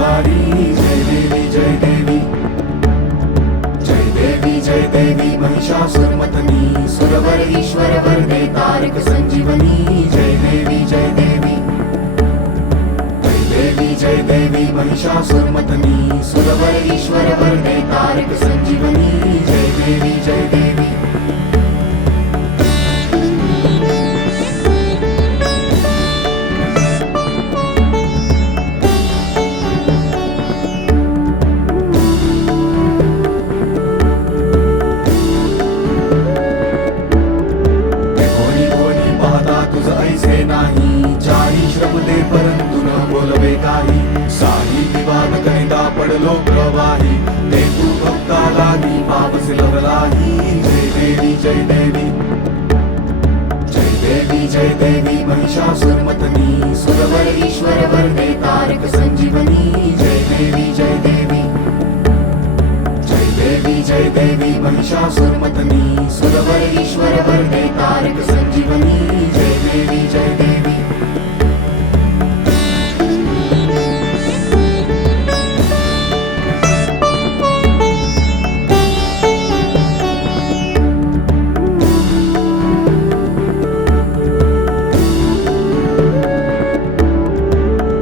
वारी जय देवी जय देवी जय देवी जय देवी महिषासुरमर्दिनी सुरवर ईश्वर वरदे तारक संजीवनी जय देवी जय देवी जय देवी जय देवी महिषासुरमर्दिनी सुरवर ईश्वर वरदे तारक संजीवनी जय देवी जय देवी ऐसे नाही चारी श्रमदे परंतु न बोलवे काही साही विवाद करिता पडलो प्रवाही ते तू भक्ता लागी पाप सिलवलाही जय देवी जय देवी जय देवी जय देवी महिषासुरमर्दिनी सुरवर ईश्वर वरदे तारक संजीवनी जय देवी जय देवी जय देवी जय देवी महिषासुरमर्दिनी सुरवर ईश्वर वरदे तारक संजीवनी जय देवी जय देवी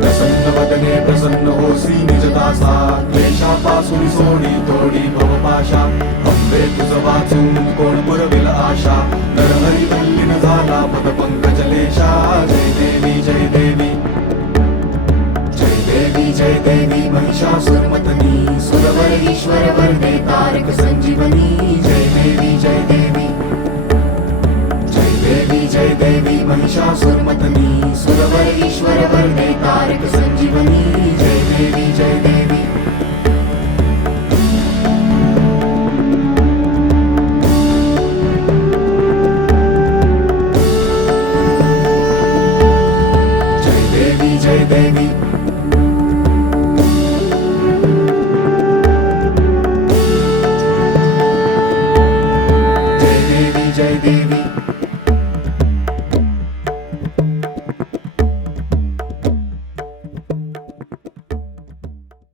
प्रसन्न वदने प्रसन्न होसी निज दासा क्लेशापासून सोडी तोडी भवपाशा अंबे तुझ वाचून कोण पुरविल आशा नरहरी वल्लीन झाला पद पंकजलेशा जय देवी जय देवी जय देवी जय देवी महिषासुरमर्दिनी सुरवर ईश्वर वरदे तारक संजीवनी जय देवी जय देवी जय देवी जय देवी महिषासुरमर्दिनी सुरवर ईश्वर वरदे